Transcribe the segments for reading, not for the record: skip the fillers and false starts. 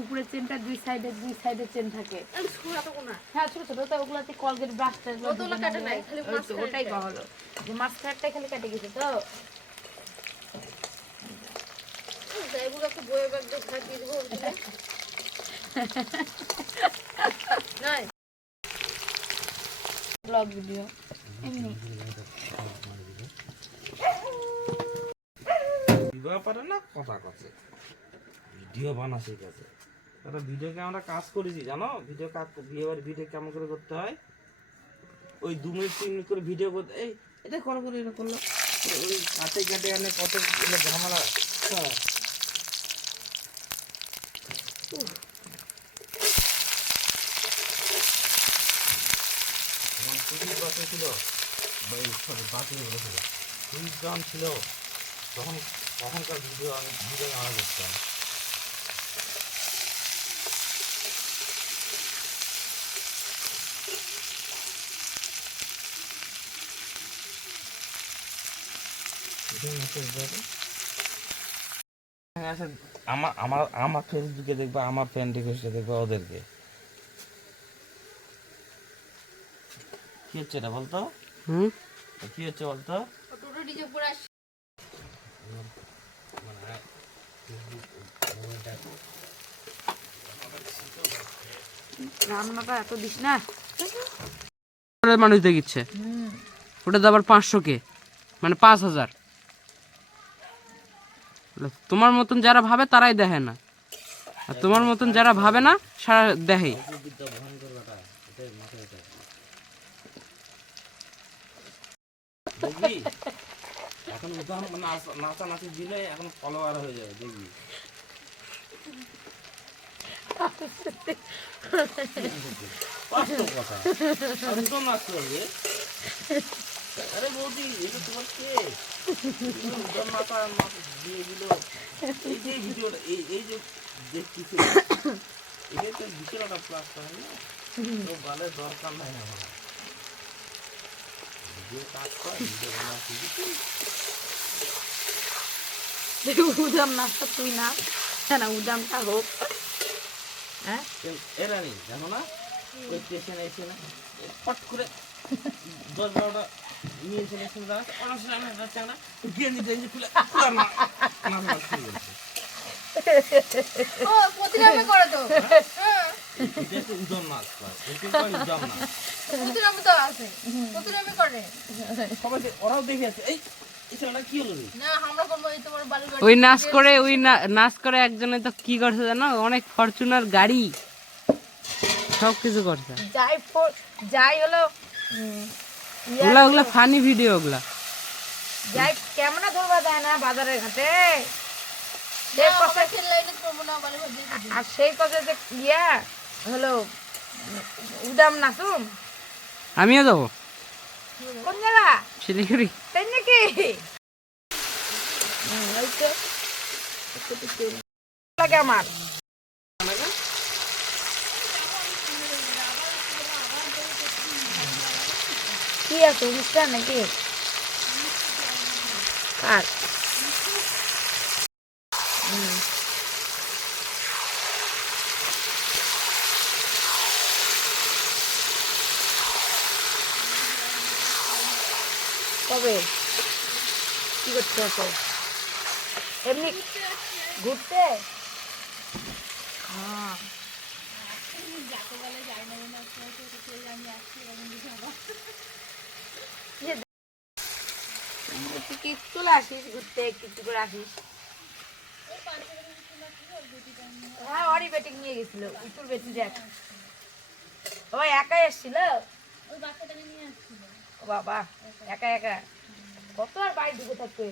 উপরে চেনটা দুই সাইডে চেন থাকে। হ্যাঁ ছোট ছোট, ওগুলাতে কলগেট ব্রাশ ওটাই হলো মাস্টারটা খালি কেটে গেছে তো। ব্লগ ভিডিও এমনি পারে না, কথা কথা ভিডিও বানাচ্ছে কাছে। তারা ভিডিওকে আমরা কাজ করেছি জানো, ভিডিও কাজ বিয়ে বাড়ি ভিডিও কেমন করে করতে হয়, ওই 2 মিনিট 3 মিনিট করে ভিডিও করতে। এই এটা করো করে এটা করলো, ওই কাটে কাটে আনে কত ঝামেলা। হ্যাঁ ছিল ছিল তখন, তখনকার ভিডিও আমি আমরা করতাম। আমার ফেসবুকে দেখবা, আমার ফ্রেন্ড রিকোয়েস্টে দেখবা ওদেরকে। কি হচ্ছে এটা বলতো? কি হচ্ছে বলতো? রান্নাটা এত দিস না, মানুষ দেখিচ্ছে ওটা তো আবার 500K মানে 5000। তোমার মতন যারা ভাবে তারাই দেখে না, আর তোমার মতন যারা ভাবে না সারা দেখে। দেখবি এখন নাচানাচি দিলে এখন ফলোয়ার হয়ে যাবে, দেখবি। নাচ করবে। আরে বৌদি এটা তোমার কে নাচা দিয়ে দিল, এই যে ভিডিওটা এই যে দেখতেছি এটা তো ভিতরটা প্লাস হয় না, তো বলে দরকার নাই আমার ভিডিও কাজ কর, ভিডিও বানাচ্ছি। উদাম নাচটা তুই না না, উদামটা হোক। হ্যাঁ এরা নেই জানো না, ওই স্টেশনে এসে না পট করে 10-12টা নিয়ে চলে এসে দাঁড়াচ্ছে, অনেক সময় আমি যাচ্ছে না গেঞ্জি টেঞ্জি খুলে উদম নাচ ওরাও দেখে আছে। এই ওই নাচ করে একজনে তো কি করছে জানো, অনেক ফরচুনার গাড়ি সবকিছু করছে। যাই হলো ওগুলা ফানি ভিডিও, ওগুলা যাই ক্যামেরা ধরবা যায় না বাজারের ঘাটে। আর সেই কথা যে ইয়া হলো উদাম নাচুম, আমিও যাবো। কোন জায়গা? শিলিগুড়ি। তাই নাকি? লাগে আমার কি আছে অনুষ্ঠান নাকি? কার কবে কি করতে হবে? এমনি ঘুরতে? চলে আসিস ঘুরতে, কিছু করে আসিস। হ্যাঁ ওরই বেটিং নিয়ে গেছিল, ইতুর বেটি দেখ ও একাই এসছিল, ও বাবা একা একা কত আর বাড়ি ঢুকে থাকবে।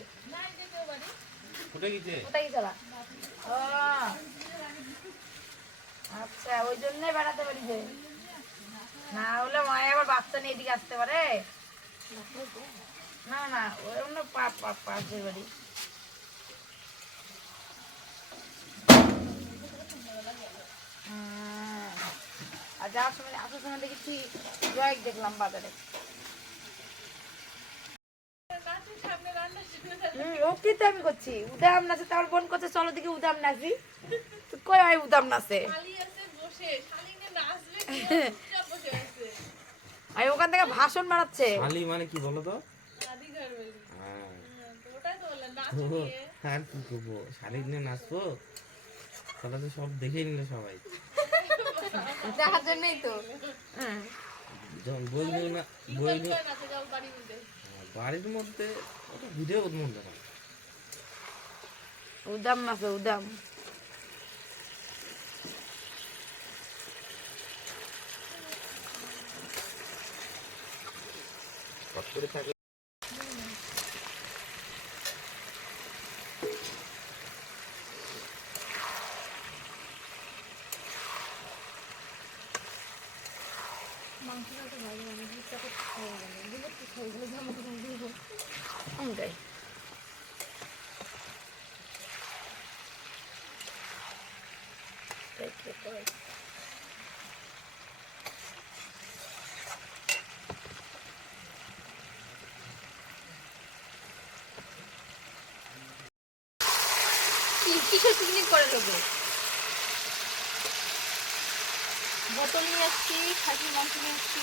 কোথায় গেছিলা? ও আচ্ছা, ওই জন্যই বেড়াতে পারি যে, না হলে মায়ে আবার বাচ্চা নিয়ে এদিকে আসতে পারে না। না ওই অন্য পাশের বাড়ি। আর যাওয়ার সময় আসার সময় দেখেছি জয়েক দেখলাম বাজারে। ওকে তো আমি করছি উদাম নাচে তার বোন করছে চলো দিকে উদাম নাচি তো কই হয় উদাম নাচে আর ওখান থেকে ভাষণ মারাচ্ছে শালি মানে কি বলো তো আর কি করবো শালি নিয়ে নাচবো তাহলে তো সব দেখে নিলে সবাই দেখার জন্যই তো যখন বই নিও না বই নিও বাড়ির মধ্যে ওটা ভিডিও করতে মধ্যে না উদাম নাচে উদাম কত করে থাকে ওটাই কিসের পিকনিক করে লোকে বোতল নিয়ে আসছি খাসির মাংস নিয়ে আসছি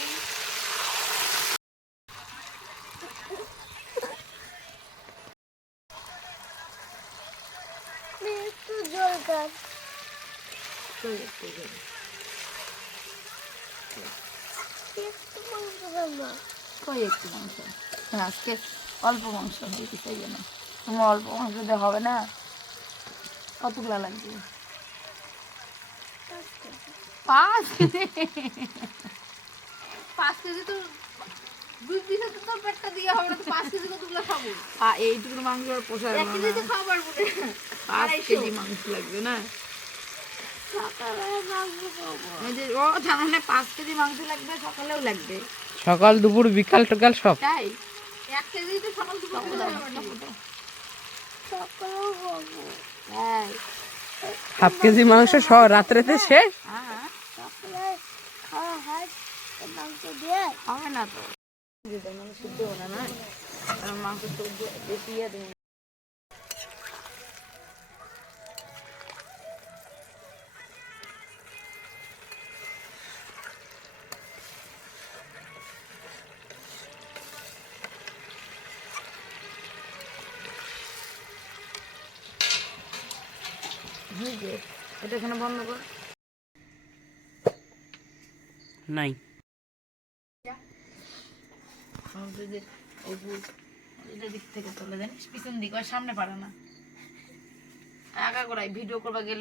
একটু জল খান একটু মাংস হ্যাঁ আজকে অল্প মাংস হয়েছে সেই জন্য তোমার অল্প মাংস দিয়ে হবে না কতগুলা লাগবে 5 কেজি 5 কেজি তো 2 পিস তো তোর পেটটা দিয়ে হবে না তো 5 কেজি কতগুলা খাবো এইটুকু মাংস আর পোষায় না 1 কেজি তো খাওয়া পারবো না 5 কেজি মাংস লাগবে না ও জানা না 5 কেজি মাংস লাগবে সকালেও লাগবে সকাল দুপুর বিকাল টোকাল সব তাই 1 কেজি তো সকাল দুপুর সকালেও খাবো তাই হাফ কেজি মাংস রাত্রেতে শেষ হবে না তো শুদ্ধ না না মাংস বেশি দেবো এটা এখানে বন্ধ কর নাই দিক থেকে চলে জানিস পিছন দিক সামনে পারে না একা করাই ভিডিও করবা গেলে